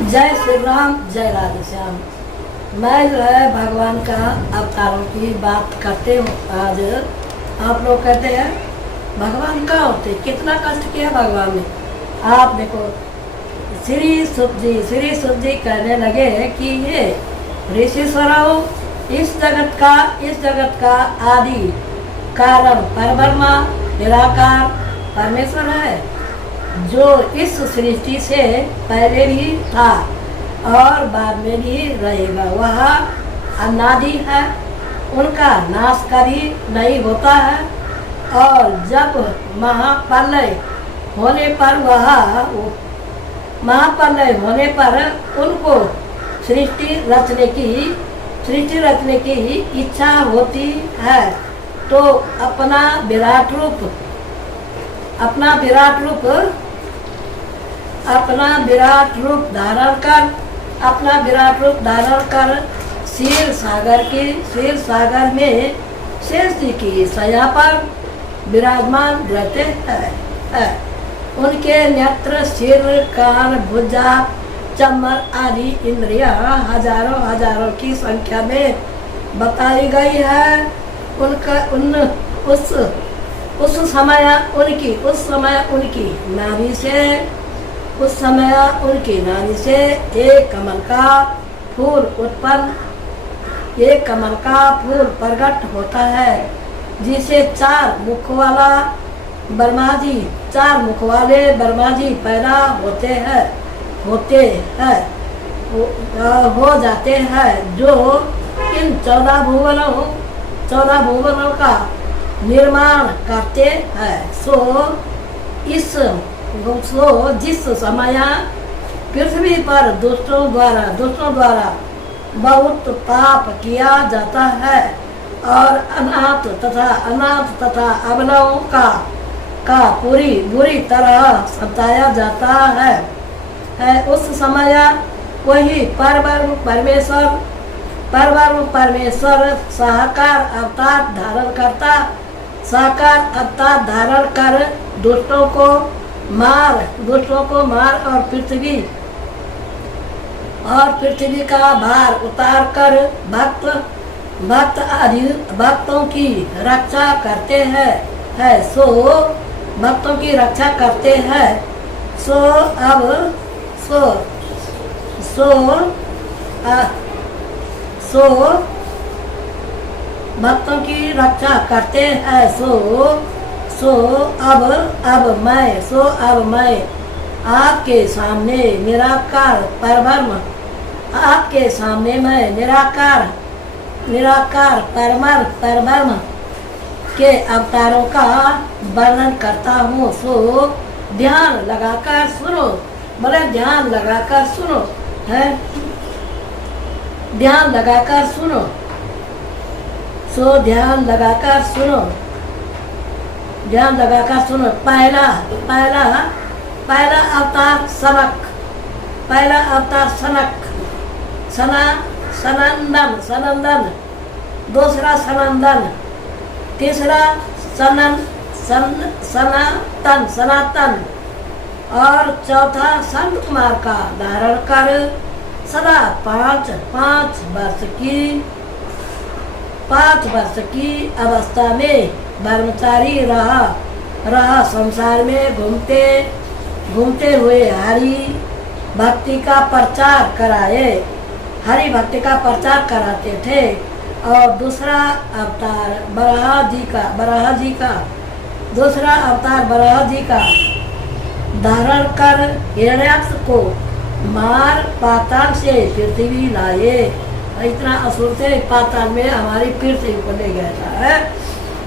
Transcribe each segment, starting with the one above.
जय श्री राम, जय राधे श्याम। मैं जो है भगवान का अवतारों की बात करते हूँ। आज आप लोग कहते हैं भगवान कहाँ होते, कितना कष्ट किया भगवान ने। आप देखो श्री सुख जी कहने लगे कि ये ऋषिश्वरों इस जगत का आदि कारण परब्रह्मा निराकार परमेश्वर है, जो इस सृष्टि से पहले भी था और बाद में भी रहेगा। वह अनादि है, उनका नाश कभी नहीं होता है। और जब महाप्रलय होने पर उनको सृष्टि रचने की इच्छा होती है, तो अपना विराट रूप धारण कर क्षीर सागर में शेष जी की शैया पर विराजमान रहते हैं। उनके नेत्र, सिर, कान, भुजा, चमर आदि इंद्रियां हजारों की संख्या में बताई गई है। उस समय उनकी नाभि से एक कमल का फूल प्रकट होता है, जिसे चार मुख वाले ब्रह्मा जी पैदा हो जाते हैं, जो इन 14 भुवनों का निर्माण करते हैं। जिस समय पृथ्वी पर दुष्टों द्वारा बहुत पाप किया जाता है और अनाथ तथा अबलाओं का बुरी तरह सताया जाता है, उस समय वही परमेश्वर साकार अवतार धारण कर दुष्टों को मार और पृथ्वी का भार उतार कर भक्तों की रक्षा करते हैं। अब मैं आपके सामने निराकार परब्रह्म के अवतारों का वर्णन करता हूँ। ध्यान लगाकर सुनो, बोले ध्यान लगाकर सुनो है, ध्यान लगाकर सुनो। पहला अवतार सनंदन, दूसरा सनंदन, तीसरा सनातन और चौथा संत कुमार का धारण कर सदा 5 वर्ष की अवस्था में ब्रह्मचारी रहा संसार में घूमते हुए हरि भक्ति का प्रचार कराते थे। और दूसरा अवतार बराह जी का धारण कर हिरण्याक्ष को मार पाताल से पृथ्वी लाए। इतना असुर थे, पाताल में हमारी पृथ्वी को ले गया था,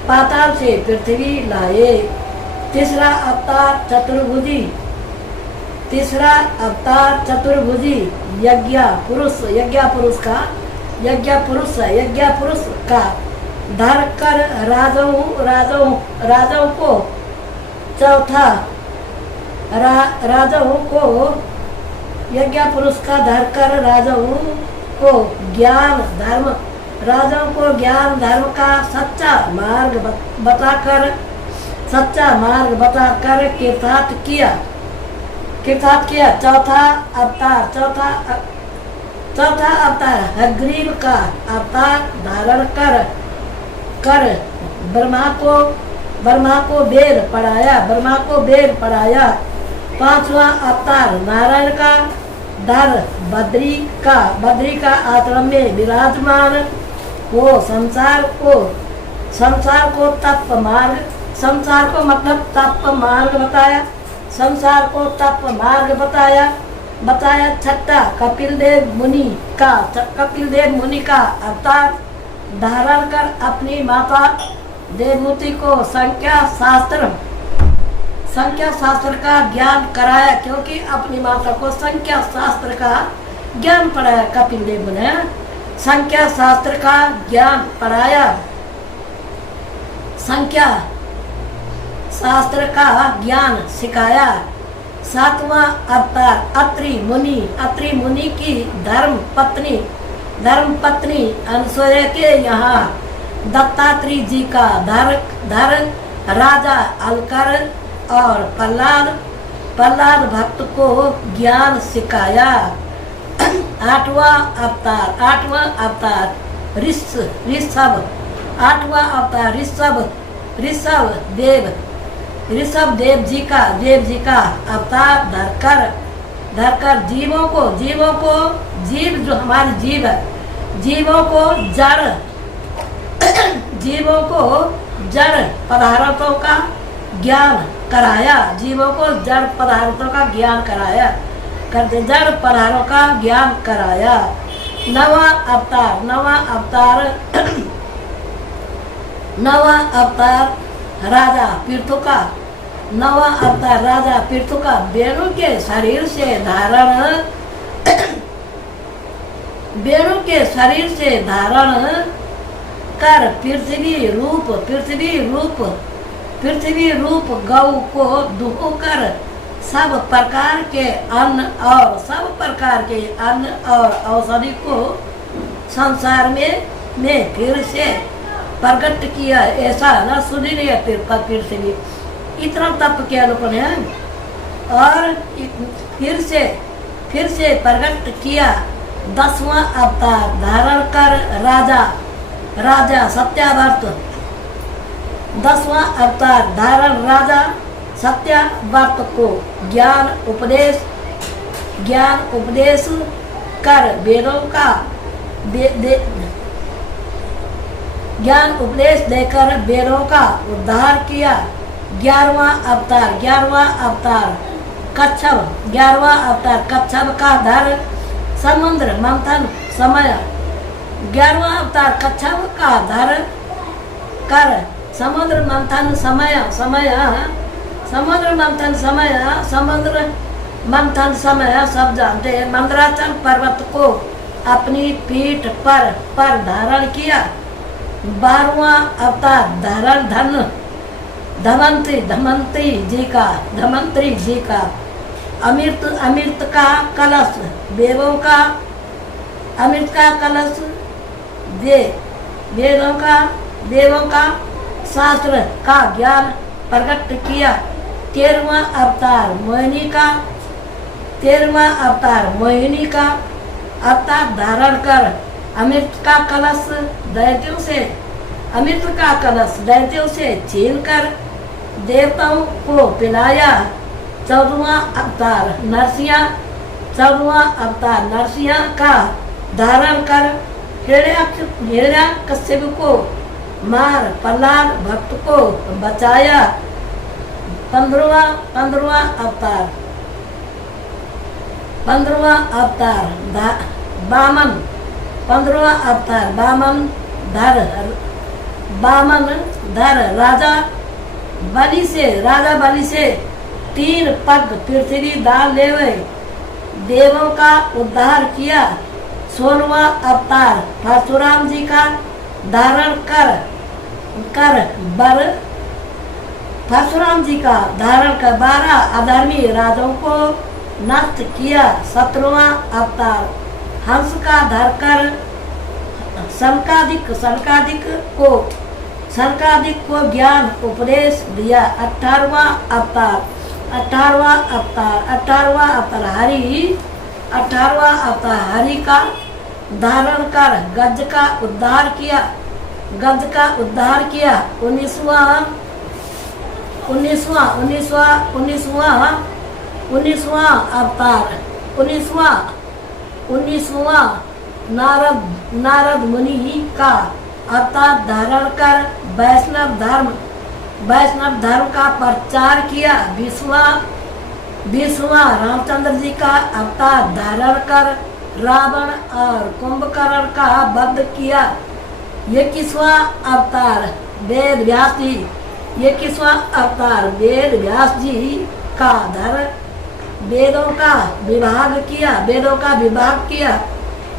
पाताल से पृथ्वी लाए। तीसरा अवतार चतुर्भुजी यज्ञ पुरुष का धर कर राजाओं को यज्ञ पुरुष का धर कर राजाओं को ज्ञान धर्म का सच्चा मार्ग बताकर तीर्थार्थ कृतार्थ किया। चौथा अवतार हयग्रीव का अवतार धारण कर कर ब्रह्मा को वेद पढ़ाया। पांचवा अवतार नारायण का धर बद्री का आश्रम में विराजमान वो संसार को तप मार्ग बताया। छठा कपिल देव मुनि का अवतार धारण कर अपनी माता देवहूति को संख्या शास्त्र का ज्ञान कराया, क्योंकि अपनी माता को संख्या शास्त्र का ज्ञान पढ़ाया। कपिल देव ने संख्या शास्त्र का ज्ञान पढ़ाया, संख्या शास्त्र का ज्ञान सिखाया। सातवां अवतार अत्रि मुनि की धर्म पत्नी अनुसूया के यहाँ दत्तात्रेय जी का धर राजा अलकर और प्रहलाद भक्त को ज्ञान सिखाया। आठवां अवतार ऋषभ देव जी का अवतार धरकर जीव जो हमारी जीव है, जीवों को जड़ पदार्थों का ज्ञान कराया। जड़ पदार्थों का ज्ञान कराया। नवा अवतार राजा पृथु का वेणु के शरीर से धारण कर पृथ्वी रूप गौ को दुहकर सब प्रकार के अन्न और औषधि को संसार में फिर से प्रकट किया। ऐसा न सुनी नहीं पृथ्वी इतना तप किया लोगों ने, और फिर से प्रकट किया। 10वां अवतार धारण कर राजा सत्याव्रत 10वां अवतार धारण राजा सत्याव्रत को ज्ञान उपदेश कर वेदों का ज्ञान उपदेश देकर वेदों का उद्धार किया। 11वां अवतार कच्छप का धर समुद्र मंथन समय 11वां अवतार कच्छप का धर कर समुद्र मंथन समय सब जानते हैं। मंदराचल पर्वत को अपनी पीठ पर धारण किया। 12वां अवतार धारण धमंत्री जी का अमृत का कलश देवों का शास्त्र का ज्ञान प्रकट किया। 13वां अवतार मोहिनी का अवतार धारण कर अमृत का कलश दैत्यों से छीन कर देवताओं को पिलाया। 14वां अवतार नरसिंह का धारण कर हिरण्यकश्यप को मार प्रहलाद भक्त को बचाया। 15वां अवतार वामन धर राजा बलि से 3 पग पृथ्वी दाल लेवे देवों का उद्धार किया। 16वां अवतार परशुराम जी का धारण कर परशुराम जी का धारण कर 12 अधर्मी राजाओं को नष्ट किया। 17वां अवतार हंस का धर कर सनकादिक को ज्ञान उपदेश दिया। 18वां अवतार 18वां अवतार, 18वां अवतार हरि, 18वां अवतार हरि का धारण कर गज का उद्धार किया, गज का उद्धार किया। 19वां अवतार, 19वां नारद मुनि का अवतार धारण कर वैष्णव धर्म का प्रचार किया। 20वां रामचंद्र जी का अवतार धारण कर रावण और कुंभकर्ण का वध किया। 21वां अवतार वेद व्यास जी, 21वां अवतार वेद व्यास जी का वेदों का विभाग किया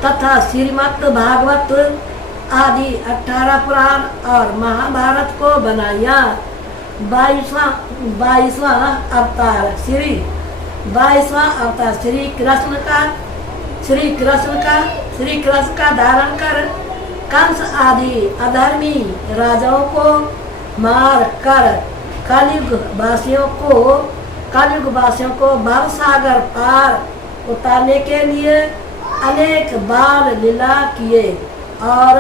तथा श्रीमद् भागवत आदि 18 पुराण और महाभारत को बनाया। 22वां अवतार श्री कृष्ण का धारण कर कंस आदि अधर्मी राजाओं को मार कर कलयुग वासियों को भव सागर पार उतारने के लिए अनेक बाल लीला किए और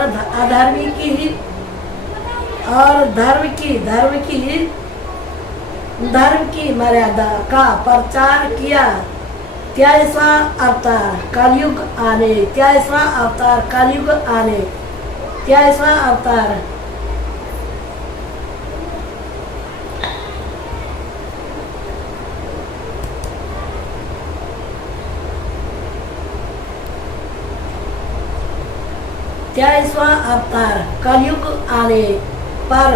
धर्म की मर्यादा का प्रचार किया। 23वां अवतार कलयुग आने, 23वां अवतार कलयुग आने, 23वां अवतार कलयुग आने पर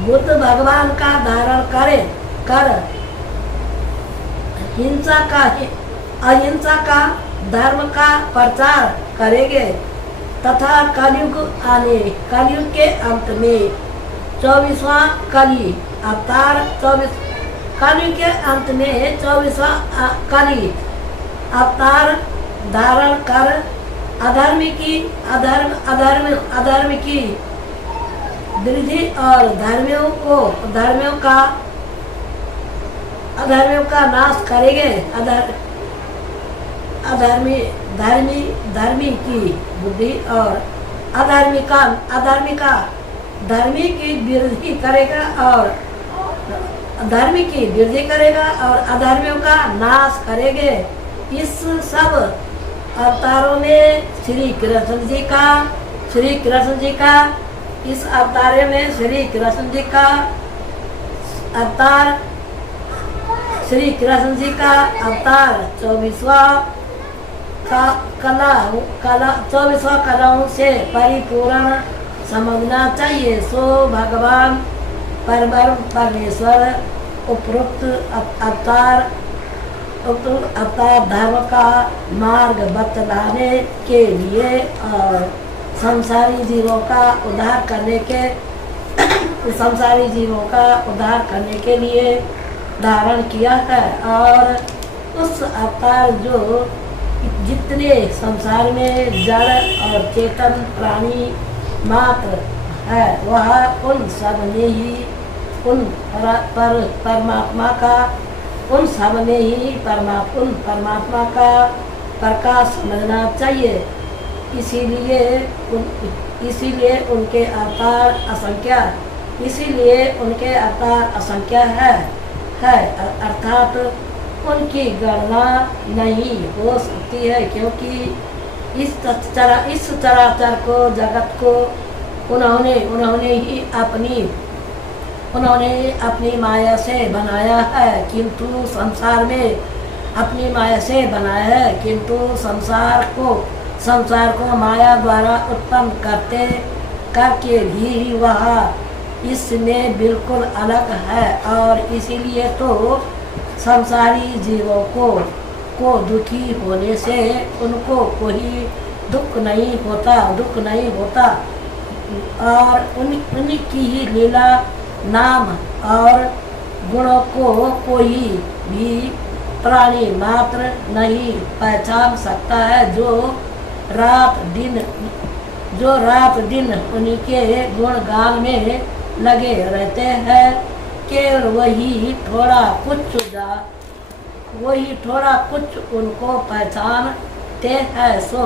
बुद्ध भगवान का धारण कर अहिंसा का धर्म का प्रचार करेंगे तथा कलयुग के अंत में 24वां कली अवतार, कलयुग के अंत में 24वां कली अवतार धारण कर अधर्म की वृद्धि और अधर्मियों का नाश करेंगे। धर्मी की बुद्धि और धर्मी की वृद्धि करेगा और अधर्मियों का नाश करेंगे। इस सब अवतारों में श्री कृष्ण जी का अवतार 24वां कलाओं से परिपूर्ण समझना चाहिए। सो भगवान परमेश्वर उपरोक्त अवतार धर्म का मार्ग बतलाने के लिए और संसारी जीवों का उद्धार करने के लिए धारण किया है। और उस अवतार जो जितने संसार में जड़ और चेतन प्राणी मात्र है वह उन सब ने ही परमात्मा का प्रकाश समझना चाहिए। इसीलिए उनके अवतार असंख्य है अर्थात उनकी गणना नहीं हो सकती है, क्योंकि इस चराचर को जगत को उन्होंने अपनी माया से बनाया है, किंतु संसार में अपनी माया से बनाया है, किंतु संसार को माया द्वारा उत्पन्न करके भी वह इसमें बिल्कुल अलग है। और इसीलिए तो संसारी जीवों को दुखी होने से उनको कोई दुख नहीं होता और उनकी ही लीला नाम और गुणों को कोई भी प्राणी मात्र नहीं पहचान सकता है। जो रात दिन उनके गुणगान में लगे रहते हैं, केवल वही थोड़ा कुछ वही थोड़ा कुछ उनको पहचानते हैं। सो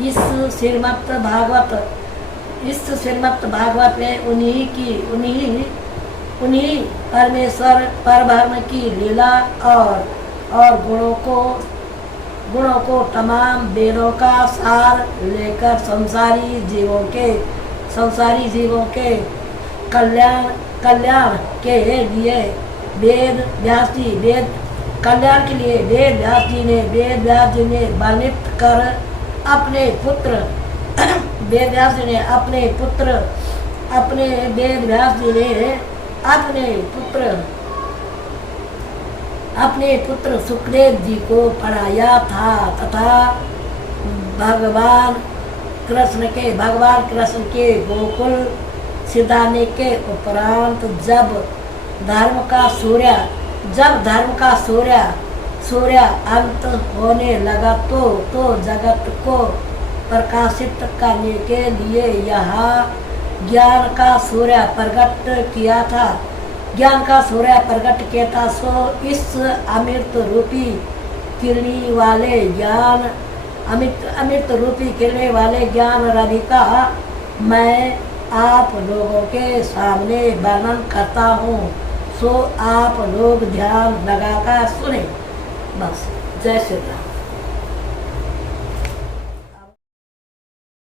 इस श्रीमद् भागवत में उन्हीं परमेश्वर परब्रह्म की लीला और गुणों को तमाम वेदों का सार लेकर संसारी जीवों के कल्याण के लिए वेद व्यास जी ने वर्णित कर अपने पुत्र वेद व्यास जी ने अपने पुत्र सुखदेव जी को पढ़ाया था तथा भगवान कृष्ण के गोकुल सिधाने के उपरांत जब धर्म का सूर्य अंत होने लगा तो जगत को प्रकाशित करने के लिए यहाँ ज्ञान का सूर्य प्रकट किया था। सो इस अमृत रूपी किरणी वाले ज्ञान रवि का मैं आप लोगों के सामने वर्णन करता हूँ। सो आप लोग ध्यान लगाकर सुने। बस, जय श्री राम।